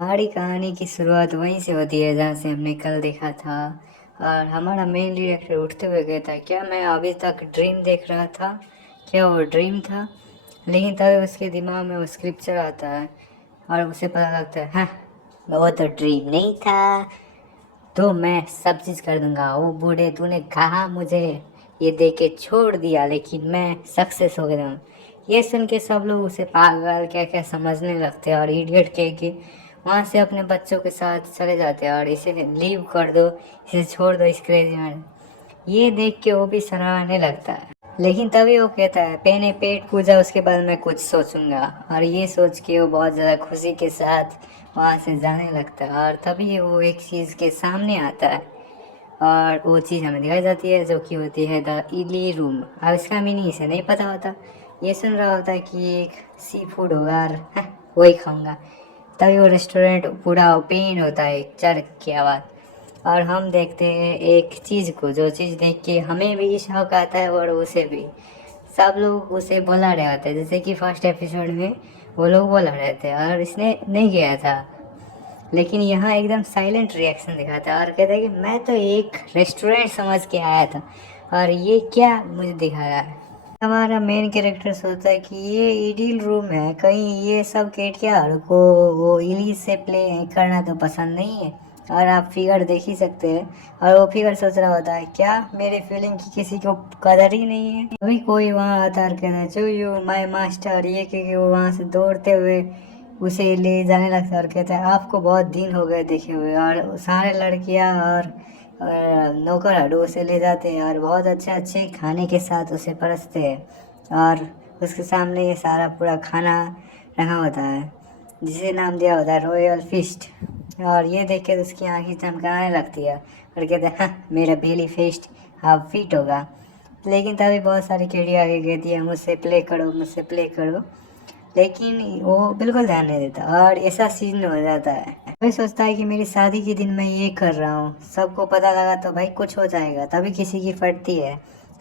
हमारी कहानी की शुरुआत वहीं से होती है जहाँ से हमने कल देखा था। और हमारा मेन डायरेक्टर उठते हुए कहता है, क्या मैं अभी तक ड्रीम देख रहा था? क्या वो ड्रीम था? लेकिन तभी उसके दिमाग में वो स्क्रिप्चर आता है और उसे पता लगता है, हाँ वो तो ड्रीम नहीं था। तो मैं सब चीज़ कर दूंगा। वो बूढ़े, तूने कहा मुझे ये दे के छोड़ दिया, लेकिन मैं सक्सेस हो गया हूँ। ये सुन के सब लोग उसे पागल क्या क्या समझने लगते हैं और इडियट कह के वहाँ से अपने बच्चों के साथ चले जाते हैं और इसे लीव कर दो, इसे छोड़ दो इस क्रेजी में। ये देख के वो भी सराहने लगता है। लेकिन तभी वो कहता है, पहले पेट पूजा उसके बाद मैं कुछ सोचूंगा। और ये सोच के वो बहुत ज़्यादा खुशी के साथ वहाँ से जाने लगता है। और तभी वो एक चीज़ के सामने आता है और वो चीज़ हमें दिखाई जाती है जो कि होती है द इली रूम। अब इसका मीनिंग इसे नहीं पता होता। ये सुन रहा होता है कि एक सी फूड होगा और वही खाऊंगा। तभी वो रेस्टोरेंट पूरा ओपन होता है एक चर्क की आवाज़। और हम देखते हैं एक चीज़ को, जो चीज़ देख के हमें भी शौक आता है और उसे भी। सब लोग उसे बुला रहे होते हैं, जैसे कि फर्स्ट एपिसोड में वो लोग बुला रहे थे और इसने नहीं गया था। लेकिन यहाँ एकदम साइलेंट रिएक्शन दिखाता है और कहता है कि मैं तो एक रेस्टोरेंट समझ के आया था और ये क्या मुझे दिखा रहा है। हमारा मेन कैरेक्टर सोचता है कि ये इडिल रूम है, कहीं ये सब केटियार को वो इली से प्ले करना तो पसंद नहीं है। और आप फिगर देख ही सकते हैं। और वो फिगर सोच रहा होता है, क्या मेरे फीलिंग की किसी को कदर ही नहीं है? अभी कोई वहाँ आता और कहता है, जो यू माई मास्टर, ये कह के वो वहाँ से दौड़ते हुए उसे ले जाने लगता है और कहता है, आपको बहुत दिन हो गए देखे हुए। और सारे लड़कियां और नौकर हडू उसे ले जाते हैं और बहुत अच्छे अच्छे खाने के साथ उसे परसते हैं। और उसके सामने ये सारा पूरा खाना रखा होता है जिसे नाम दिया होता है रॉयल फिस्ट। और ये देख के उसकी आंखें चमकाने लगती है और कहते हैं, हाँ मेरा बेली फिस्ट अब फिट होगा। लेकिन तभी बहुत सारी चिड़िया आगे कहती है, मुझसे प्ले करो, मुझसे प्ले करो। लेकिन वो बिल्कुल ध्यान नहीं देता और ऐसा सीन हो जाता है। वही सोचता है कि मेरी शादी के दिन मैं ये कर रहा हूँ, सबको पता लगा तो भाई कुछ हो जाएगा। तभी किसी की फटती है।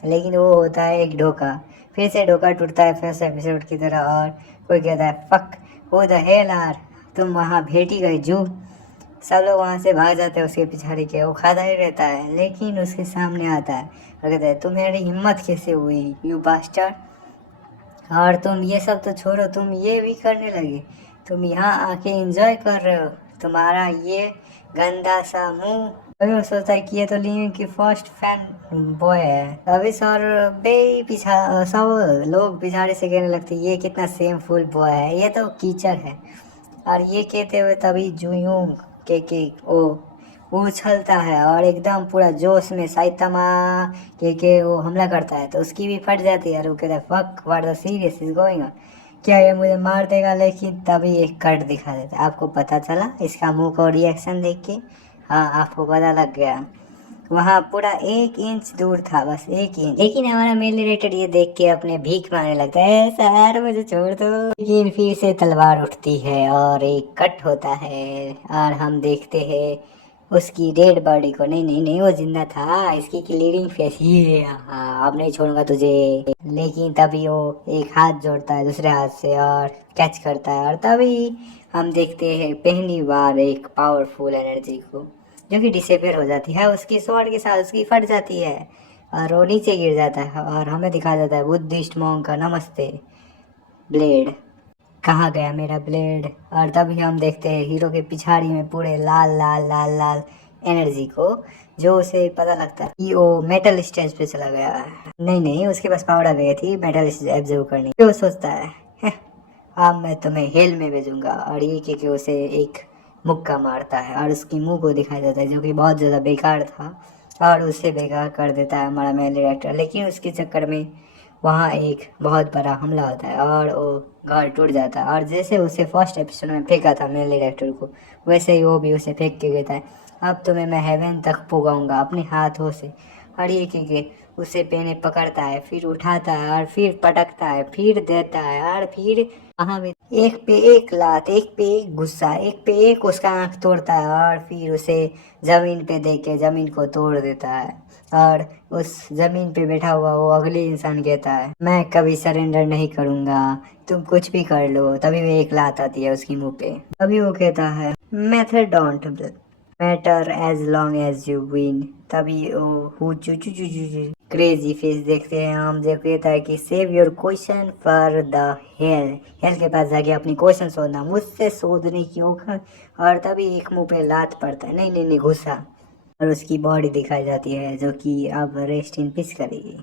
लेकिन वो होता है एक धोखा। फिर से धोखा टूटता है फर्स्ट एपिसोड की तरह और कोई कहता है, फक हो द हेल यार, तुम वहाँ भेट ही गई जू। सब लोग वहाँ से भाग जाते हैं उसके पिछाड़ी के। वो खाता ही रहता है लेकिन उसके सामने आता है और कहता है, तुम्हारी हिम्मत कैसे हुई यू बास्टर्ड? और तुम ये सब तो छोड़ो, तुम ये भी करने लगे। तुम यहाँ आके एंजॉय कर रहे हो, तुम्हारा ये गंदा सा मुंह। अभी वो सोचता है कि ये तो लिंग की फर्स्ट फैन बॉय है। अभी सर बे पीछा सब लोग पिछाड़े से कहने लगते, ये कितना सेमफुल बॉय है, ये तो कीचड़ है। और ये कहते हुए तभी जुयूंग के ओ उछलता है और एकदम पूरा जोश में साइतामा के वो हमला करता है तो उसकी भी फट जाती है और वो कहता है, fuck what the serious is going on, क्या ये मुझे मार देगा? लेकिन तभी एक कट दिखा देता है। आपको पता चला इसका मुंह का रिएक्शन देख के? हाँ, आपको पता लग गया। वहाँ पूरा 1 इंच दूर था, बस 1 इंच। लेकिन हमारा मेल नरेटर ये देख के अपने भीख मांगने लगता है, सर मुझे छोड़ दो। लेकिन फिर से तलवार उठती है और एक कट होता है और हम देखते हैं उसकी डेड बॉडी को। नहीं नहीं नहीं, वो जिंदा था। इसकी क्लीयरिंग फेस ये, हाँ अब नहीं छोड़ूंगा तुझे। लेकिन तभी वो एक हाथ जोड़ता है दूसरे हाथ से और कैच करता है। और तभी हम देखते हैं पहली बार एक पावरफुल एनर्जी को जो कि डिसेपियर हो जाती है। उसकी स्वॉर्ड के साथ उसकी फट जाती है और वो नीचे गिर जाता है और हमें दिखाया जाता है बुद्धिस्ट मॉन्क का नमस्ते ब्लेड, कहाँ गया मेरा ब्लेड? और तभी हम देखते हैं हीरो के पिछाड़ी में पूरे लाल लाल लाल लाल एनर्जी को, जो उसे पता लगता है कि वो मेटल स्टेज पे चला गया है। नहीं नहीं, उसके पास पावर आ गई थी मेटल स्टेज एब्जॉर्व करने की। वो सोचता है, "हैं, अब मैं तुम्हें हेल में भेजूंगा।" और ये कि उसे एक मुक्का मारता है और उसकी मुंह को दिखाया जाता है जो कि बहुत ज़्यादा बेकार था और उसे बेकार कर देता है हमारा मेन डायरेक्टर। लेकिन उसके चक्कर में वहाँ एक बहुत बड़ा हमला होता है और वो घर टूट जाता है। और जैसे उसे फर्स्ट एपिसोड में फेंका था मेन डायरेक्टर को, वैसे ही वो भी उसे फेंक के कहता है, अब तुम्हें मैं हेवन तक पुगाऊंगा अपने हाथों से। और ये कि उसे पेने पकड़ता है, फिर उठाता है और फिर पटकता है, फिर देता है और फिर वहाँ भी एक पे एक लात, एक पे एक गुस्सा, एक पे एक उसका आंख तोड़ता है और फिर उसे जमीन पे दे के जमीन को तोड़ देता है। और उस जमीन पे बैठा हुआ वो अगले इंसान कहता है, मैं कभी सरेंडर नहीं करूंगा, तुम कुछ भी कर लो। तभी वो एक लात आती है उसकी मुंह पे। तभी वो कहता है, method don't matter as long as you win. तभी हु चू चू चू चू चू क्रेजी फेस देखते हैं हम, जो कहता है कि save your question for the hell. Hello के पास जाके अपनी क्वेश्चन शोधना, मुझसे शोधने की औकात। और तभी एक मुंह पे लात पड़ता है, नहीं नहीं नहीं, गुस्सा। और उसकी बॉडी दिखाई जाती है जो कि अब रेस्ट इन पीस करेगी।